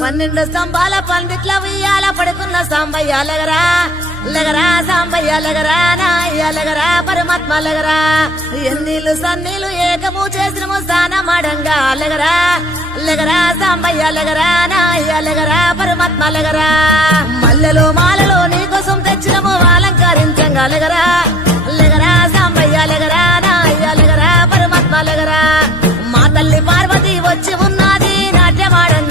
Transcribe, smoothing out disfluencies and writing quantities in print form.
12 స్తంభాల పందిట్ల ఉయ్యాల పడుకున్న సాంబయ్య లగరా లగరా సాంబయ్య లగరా నాయ్య లగరా పరమాత్మ లగరా ఎన్నీళ్ళు సన్నీళ్ళు ఏకము చేసినము స్నానమాడంగా లగరా లగరా సాంబయ్య లగరా నాయ్య లగరా పరమాత్మ లగరా మల్లెలు మాలలో నీకోసం తెచ్చినము అలంకరించంగా లగరా లగరా సాంబయ్య లగరా నాయ్య లగరా పరమాత్మ లగరా మా తల్లి పార్వతి వచ్చి ఉన్నది నాట్యమాడంగా